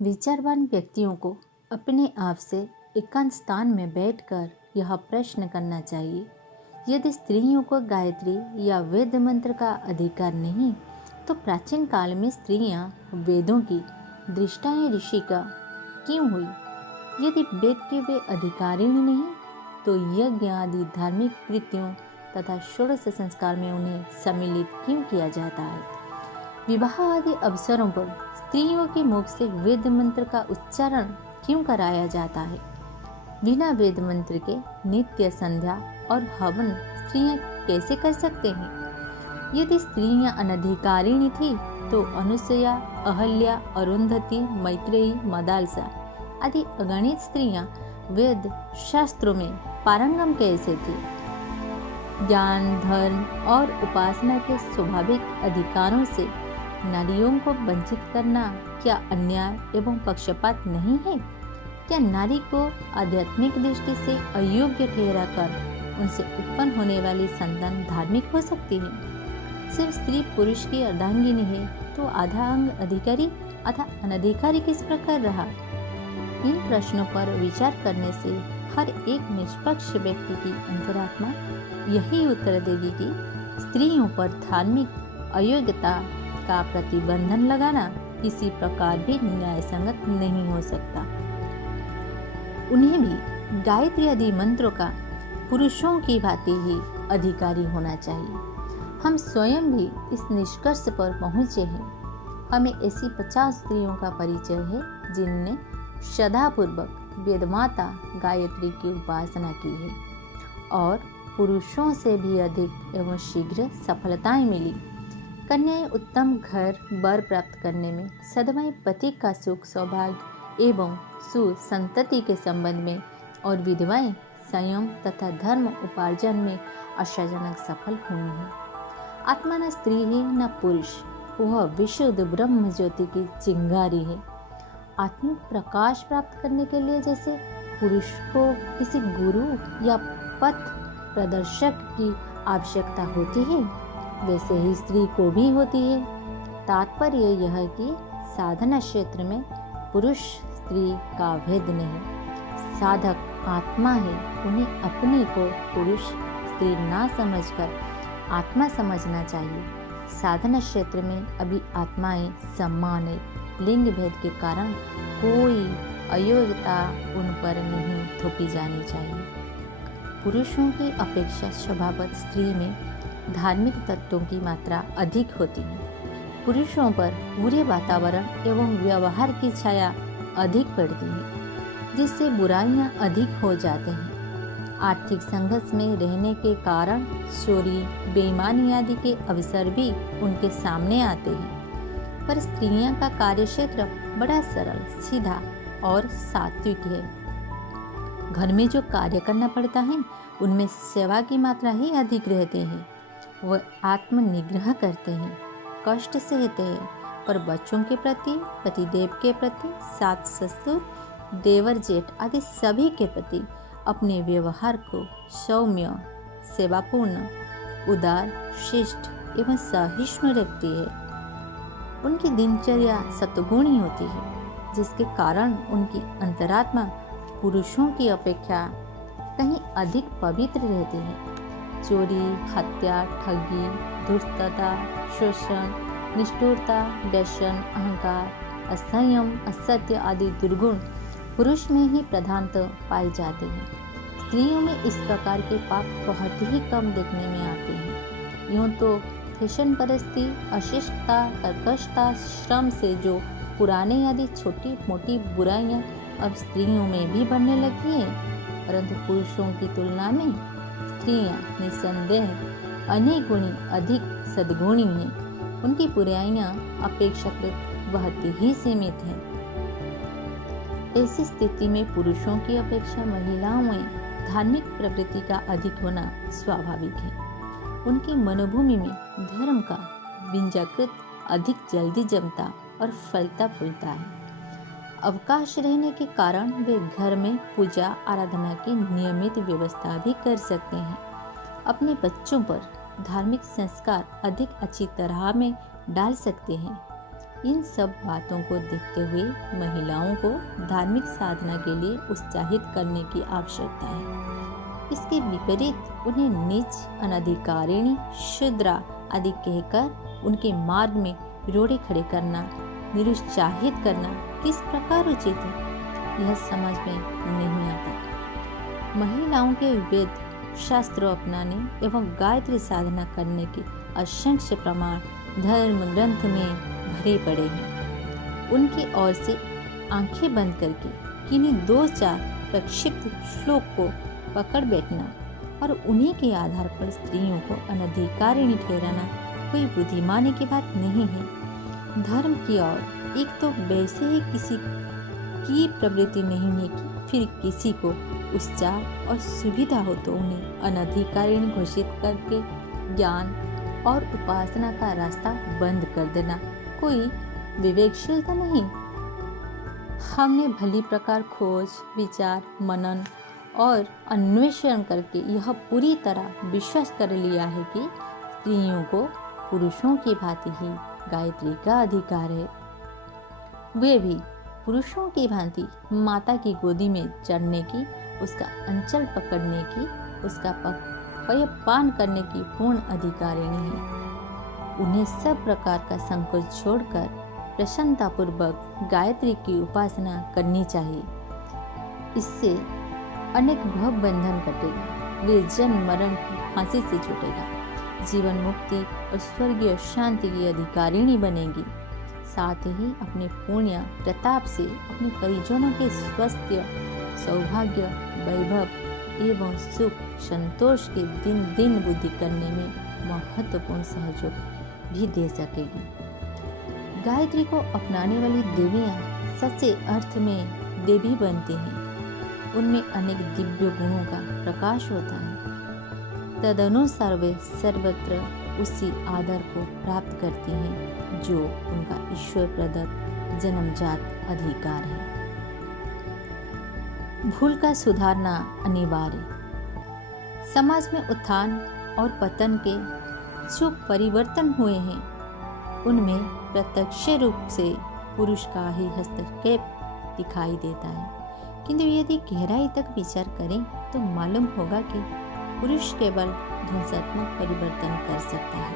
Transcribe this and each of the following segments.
विचारवान व्यक्तियों को अपने आप से एकांत स्थान में बैठकर यह प्रश्न करना चाहिए, यदि स्त्रियों को गायत्री या वेद मंत्र का अधिकार नहीं तो प्राचीन काल में स्त्रियां वेदों की दृष्टाएं ऋषि का क्यों हुई? यदि वेद के वे अधिकारिणी नहीं तो यज्ञ आदि धार्मिक कृत्यों तथा षोडश संस्कार में उन्हें सम्मिलित क्यों किया जाता है? विवाह आदि अवसरों पर स्त्रियों के मुख से वेद मंत्र का उच्चारण क्यों कराया जाता है? बिना वेद मंत्र के नित्य संध्या और हवन स्त्रियां कैसे कर सकते हैं? यदि स्त्रियां अनधिकारिणी थी तो अनुसया, अहल्या, अरुंधति, मैत्रेयी, मदालसा आदि अगणित स्त्रियां वेद शास्त्रों में पारंगम कैसे थी? ज्ञान, धर्म और उपासना के स्वाभाविक अधिकारों से नारियों को वंचित करना क्या अन्याय एवं पक्षपात नहीं है? क्या नारी को आध्यात्मिक दृष्टि से अयोग्य ठहराकर उनसे उत्पन्न होने वाली संतान धार्मिक हो सकती है? सिर्फ स्त्री पुरुष की अर्धांगिनी है तो आधा अंग अधिकारी आधा अनधिकारी किस प्रकार रहा? इन प्रश्नों पर विचार करने से हर एक निष्पक्ष व्यक्ति की अंतरात्मा यही उत्तर देगी कि स्त्रियों पर धार्मिक अयोग्यता का प्रतिबंधन लगाना किसी प्रकार भी न्यायसंगत नहीं हो सकता। उन्हें भी गायत्री आदि मंत्रों का पुरुषों की भांति ही अधिकारी होना चाहिए। हम स्वयं भी इस निष्कर्ष पर पहुँचे हैं। हमें ऐसी 50 स्त्रियों का परिचय है जिनने श्रद्धापूर्वक वेदमाता गायत्री की उपासना की है और पुरुषों से भी अधिक एवं शीघ्र सफलताएं मिली। कन्याएं उत्तम घर वर प्राप्त करने में, सदैव पति का सुख सौभाग्य एवं सुसंतति के संबंध में और विधवाएं संयम तथा धर्म उपार्जन में आशाजनक सफल हुई हैं। आत्मा न स्त्री है न पुरुष, वह विशुद्ध ब्रह्म ज्योति की चिंगारी है। आत्मिक प्रकाश प्राप्त करने के लिए जैसे पुरुष को किसी गुरु या पथ प्रदर्शक की आवश्यकता होती है, वैसे ही स्त्री को भी होती है। तात्पर्य यह है कि साधना क्षेत्र में पुरुष स्त्री का भेद नहीं, साधक आत्मा है। उन्हें अपने को पुरुष स्त्री ना समझकर आत्मा समझना चाहिए। साधना क्षेत्र में अभी आत्माएं समान है। लिंग भेद के कारण कोई अयोग्यता उन पर नहीं थोपी जानी चाहिए। पुरुषों की अपेक्षा स्वभावतः स्त्री में धार्मिक तत्वों की मात्रा अधिक होती है। पुरुषों पर बुरे वातावरण एवं व्यवहार की छाया अधिक पड़ती है, जिससे बुराइयां अधिक हो जाते हैं। आर्थिक संघर्ष में रहने के कारण चोरी, बेईमानी आदि के अवसर भी उनके सामने आते हैं। पर स्त्रियां का कार्यक्षेत्र बड़ा सरल, सीधा और सात्विक है। घर में जो कार्य करना पड़ता है उनमें सेवा की मात्रा ही अधिक रहते हैं। वह आत्मनिग्रह करते हैं, कष्ट सहते हैं, पर बच्चों के प्रति, पतिदेव के प्रति, सास ससुर, देवर जेठ आदि सभी के प्रति अपने व्यवहार को सौम्य, सेवापूर्ण, उदार, शिष्ट एवं सहिष्णु रखती है। उनकी दिनचर्या सत्गुणी होती है, जिसके कारण उनकी अंतरात्मा पुरुषों की अपेक्षा कहीं अधिक पवित्र रहती है। चोरी, हत्या, ठगी, धूर्तता, शोषण, निष्ठुरता, व्यसन, अहंकार, असंयम, असत्य आदि दुर्गुण पुरुष में ही प्रधानतः पाए जाते हैं। स्त्रियों में इस प्रकार के पाप बहुत ही कम देखने में आते हैं। यूँ तो फैशन परस्ती, अशिष्टता, कर्कशता, श्रम से जो पुराने आदि छोटी मोटी बुराइयां अब स्त्रियों में भी बढ़ने लगी हैं, परंतु पुरुषों की तुलना में स्त्रियां निसंदेह अनेक गुणी अधिक सद्गुणी हैं। उनकी बुराइयां अपेक्षाकृत बहुत ही सीमित हैं। ऐसी स्थिति में पुरुषों की अपेक्षा महिलाओं में धार्मिक प्रवृत्ति का अधिक होना स्वाभाविक है। उनकी मनोभूमि में धर्म का बीजाकृत अधिक जल्दी जमता और फलता फूलता है। अवकाश रहने के कारण वे घर में पूजा आराधना की नियमित व्यवस्था भी कर सकते हैं। अपने बच्चों पर धार्मिक संस्कार अधिक अच्छी तरह में डाल सकते हैं। इन सब बातों को देखते हुए महिलाओं को धार्मिक साधना के लिए उत्साहित करने की आवश्यकता है। इसके विपरीत उन्हें नीच, अनधिकारिणी, शूद्रा आदि कहकर उनके मार्ग में रोड़े खड़े करना, निरुत्साहित करना किस प्रकार उचित है, यह समझ में नहीं आता। महिलाओं के वेद शास्त्रों अपनाने एवं गायत्री साधना करने के असंख्य प्रमाण धर्म ग्रंथ में भरे पड़े हैं। उनकी ओर से आंखें बंद करके किन्हीं 2-4 प्रक्षिप्त श्लोक को पकड़ बैठना और उन्हीं के आधार पर स्त्रियों को अनधिकारिणी ठहराना कोई बुद्धिमानी की बात नहीं है। धर्म की ओर एक तो वैसे ही किसी की प्रवृत्ति नहीं है कि फिर किसी को उत्साह और सुविधा हो तो उन्हें अनधिकारिणी घोषित करके ज्ञान और उपासना का रास्ता बंद कर देना कोई विवेकशीलता नहीं। हमने भली प्रकार खोज, विचार, मनन और अन्वेषण करके यह पूरी तरह विश्वास कर लिया है कि स्त्रियों को पुरुषों की भांति ही गायत्री का अधिकार है। वे भी पुरुषों की भांति माता की गोदी में चढ़ने की, उसका अंचल पकड़ने की, उसका पयपान करने की पूर्ण अधिकारिणी है। उन्हें सब प्रकार का संकोच छोड़कर प्रसन्नतापूर्वक गायत्री की उपासना करनी चाहिए। इससे अनेक भव बंधन कटेगा, वे जन्म मरण की फांसी से छूटेगा, जीवन मुक्ति और स्वर्गीय शांति की अधिकारिणी बनेगी। साथ ही अपने पुण्य प्रताप से अपने परिजनों के स्वास्थ्य, सौभाग्य, वैभव एवं सुख संतोष के दिन दिन वृद्धि करने में महत्वपूर्ण सहयोग भी दे सकेगी। गायत्री को अपनाने वाली देवियाँ सच्चे अर्थ में देवी बनती हैं। उनमें अनेक दिव्य गुणों का प्रकाश होता है। तदनुसार वे सर्वत्र उसी आदर को प्राप्त करती हैं जो उनका ईश्वर प्रदत्त जन्मजात अधिकार है। भूल का सुधारना अनिवार्य। समाज में उत्थान और पतन के जो परिवर्तन हुए हैं उनमें प्रत्यक्ष रूप से पुरुष का ही हस्तक्षेप दिखाई देता है, किंतु यदि गहराई तक विचार करें तो मालूम होगा कि पुरुष केवल ध्वंसात्मक परिवर्तन कर सकता है।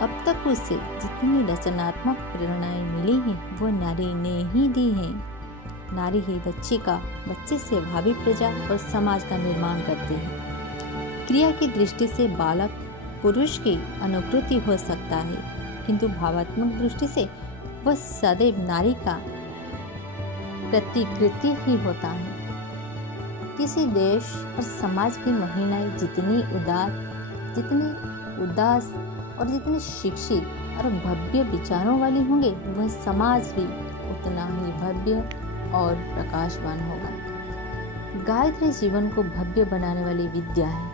अब तक उसे जितनी रचनात्मक प्रेरणाएं मिली हैं वो नारी ने ही दी हैं। नारी ही बच्चे से भावी प्रजा और समाज का निर्माण करते हैं। क्रिया की दृष्टि से बालक पुरुष की अनुकृति हो सकता है, किंतु भावात्मक दृष्टि से वह सदैव नारी का प्रतिकृति ही होता है। किसी देश और समाज की महिलाएं जितनी उदास और जितनी शिक्षित और भव्य विचारों वाली होंगे वह समाज भी उतना ही भव्य और प्रकाशवान होगा। गायत्री जीवन को भव्य बनाने वाली विद्या है।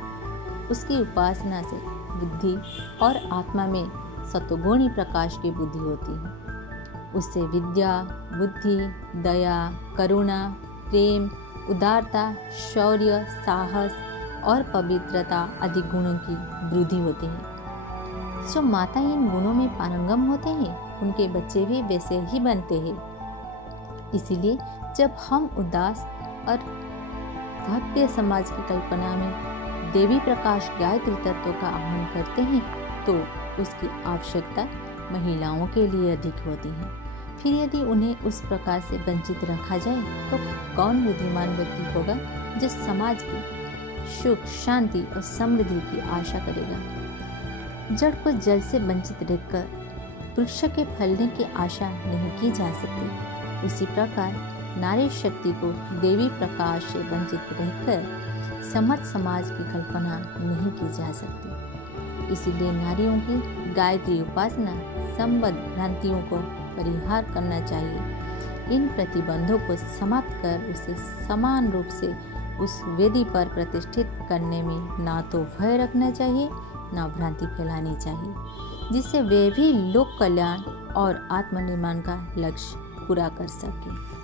उसकी उपासना से बुद्धि और आत्मा में सत्वगुणी प्रकाश की बुद्धि होती है। उससे विद्या, बुद्धि, दया, करुणा, प्रेम, उदारता, शौर्य, साहस और पवित्रता आदि गुणों की वृद्धि होती है। जो माता इन गुणों में पारंगम होते हैं उनके बच्चे भी वैसे ही बनते हैं। इसीलिए जब हम उदास और भव्य समाज की कल्पना में देवी प्रकाश गायत्री तत्व का आह्वान करते हैं तो उसकी आवश्यकता महिलाओं के लिए अधिक होती है। फिर यदि उन्हें उस प्रकार से वंचित रखा जाए तो कौन बुद्धिमान व्यक्ति होगा जो समाज की सुख, शांति और समृद्धि की आशा करेगा। जड़ को जल से वंचित रखकर वृक्ष के फलने की आशा नहीं की जा सकती। उसी प्रकार नारी शक्ति को देवी प्रकाश से वंचित रहकर समर्थ समाज की कल्पना नहीं की जा सकती। इसीलिए नारियों की गायत्री उपासना संबद्ध भ्रांतियों को परिहार करना चाहिए। इन प्रतिबंधों को समाप्त कर उसे समान रूप से उस वेदी पर प्रतिष्ठित करने में ना तो भय रखना चाहिए ना भ्रांति फैलानी चाहिए, जिससे वे भी लोक कल्याण और आत्मनिर्माण का लक्ष्य पूरा कर सकें।